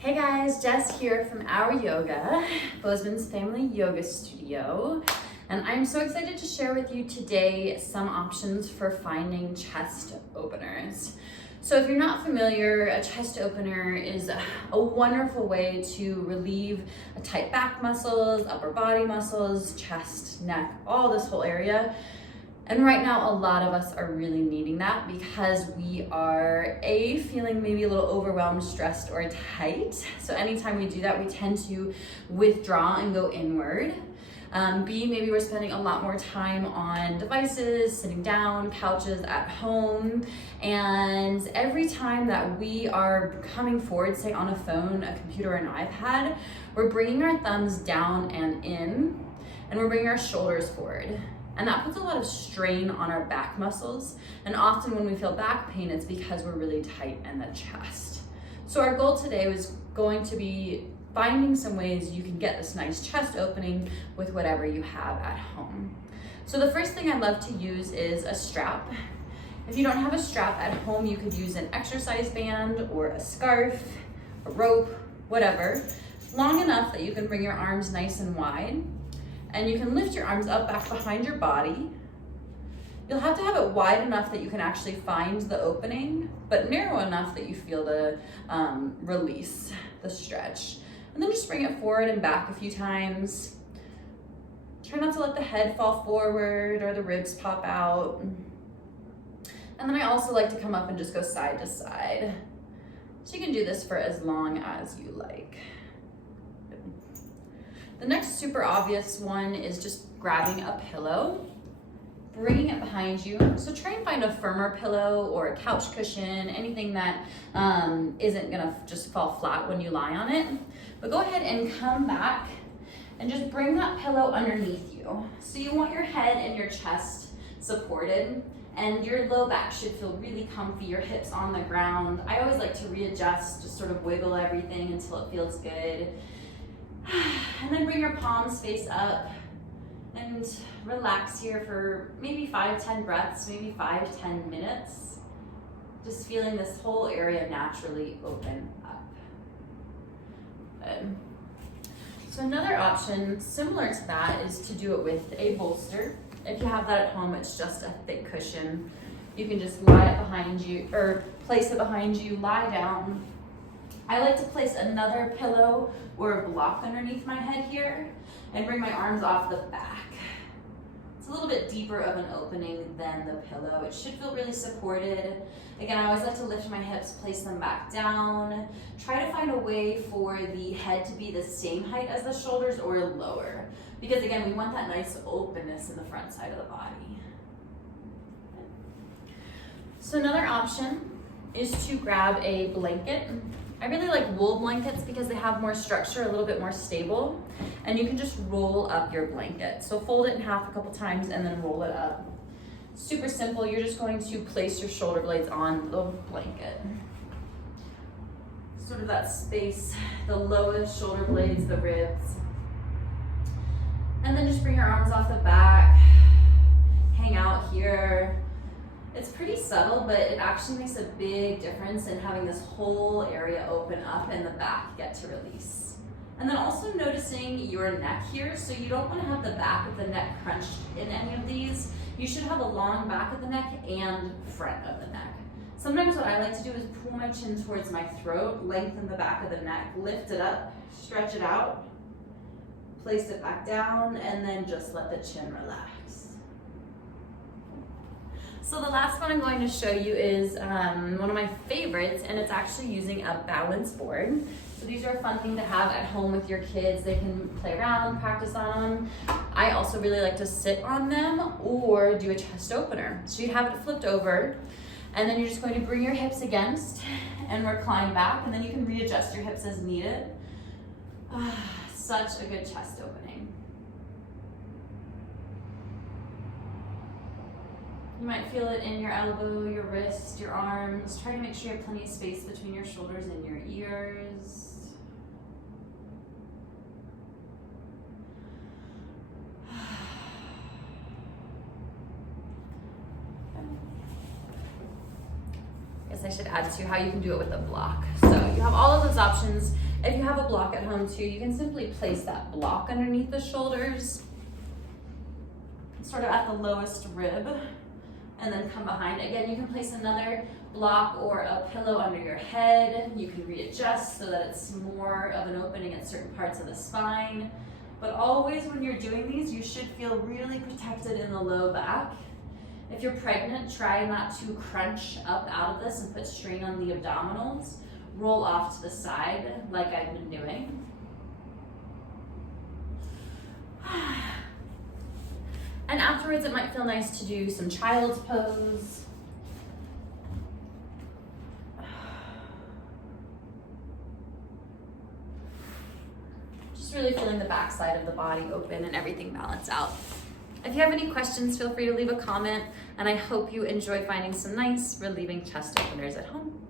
Hey guys, Jess here from Our Yoga, Bozeman's family yoga studio. And I'm so excited to share with you today some options for finding chest openers. So if you're not familiar, a chest opener is a wonderful way to relieve tight back muscles, upper body muscles, chest, neck, all this whole area. And right now, a lot of us are really needing that because we are feeling maybe a little overwhelmed, stressed, or tight. So anytime we do that, we tend to withdraw and go inward. Maybe we're spending a lot more time on devices, sitting down, couches at home. And every time that we are coming forward, say on a phone, a computer, or an iPad, we're bringing our thumbs down and in, and we're bringing our shoulders forward. And that puts a lot of strain on our back muscles. And often when we feel back pain, it's because we're really tight in the chest. So our goal today was going to be finding some ways you can get this nice chest opening with whatever you have at home. So the first thing I love to use is a strap. If you don't have a strap at home, you could use an exercise band or a scarf, a rope, whatever, long enough that you can bring your arms nice and wide. And you can lift your arms up back behind your body. You'll have to have it wide enough that you can actually find the opening, but narrow enough that you feel the release, the stretch. And then just bring it forward and back a few times. Try not to let the head fall forward or the ribs pop out. And then I also like to come up and just go side to side. So you can do this for as long as you like. The next super obvious one is just grabbing a pillow, bringing it behind you. So try and find a firmer pillow or a couch cushion, anything that isn't gonna just fall flat when you lie on it. But go ahead and come back and just bring that pillow underneath you. So you want your head and your chest supported, and your low back should feel really comfy, your hips on the ground. I always like to readjust, just sort of wiggle everything until it feels good. And then bring your palms face up and relax here for maybe 5-10 breaths, maybe 5-10 minutes. Just feeling this whole area naturally open up. Good. So another option similar to that is to do it with a bolster. If you have that at home, it's just a thick cushion. You can just lie it behind you or place it behind you, lie down. I like to place another pillow or a block underneath my head here and bring my arms off the back. It's a little bit deeper of an opening than the pillow. It should feel really supported. Again, I always like to lift my hips, place them back down. Try to find a way for the head to be the same height as the shoulders or lower. Because again, we want that nice openness in the front side of the body. So another option is to grab a blanket. I really like wool blankets because they have more structure, a little bit more stable, and you can just roll up your blanket. So fold it in half a couple times and then roll it up. Super simple. You're just going to place your shoulder blades on the blanket. Sort of that space, the lowest shoulder blades, the ribs. And then just bring your arms off the back, hang out here. It's pretty subtle, but it actually makes a big difference in having this whole area open up and the back get to release. And then also noticing your neck here. So you don't want to have the back of the neck crunched in any of these. You should have a long back of the neck and front of the neck. Sometimes what I like to do is pull my chin towards my throat, lengthen the back of the neck, lift it up, stretch it out, place it back down, and then just let the chin relax. So the last one I'm going to show you is one of my favorites, and it's actually using a balance board. So these are a fun thing to have at home with your kids. They can play around, practice on them. I also really like to sit on them or do a chest opener. So you have it flipped over, and then you're just going to bring your hips against and recline back, and then you can readjust your hips as needed. Such a good chest opening. You might feel it in your elbow, your wrist, your arms. Try to make sure you have plenty of space between your shoulders and your ears. I guess I should add to how you can do it with a block. So you have all of those options. If you have a block at home too, you can simply place that block underneath the shoulders, sort of at the lowest rib, and then come behind. Again, you can place another block or a pillow under your head. You can readjust so that it's more of an opening at certain parts of the spine. But always when you're doing these, you should feel really protected in the low back. If you're pregnant, try not to crunch up out of this and put strain on the abdominals. Roll off to the side like I've been doing. And afterwards, it might feel nice to do some child's pose. Just really feeling the back side of the body open and everything balance out. If you have any questions, feel free to leave a comment, and I hope you enjoy finding some nice relieving chest openers at home.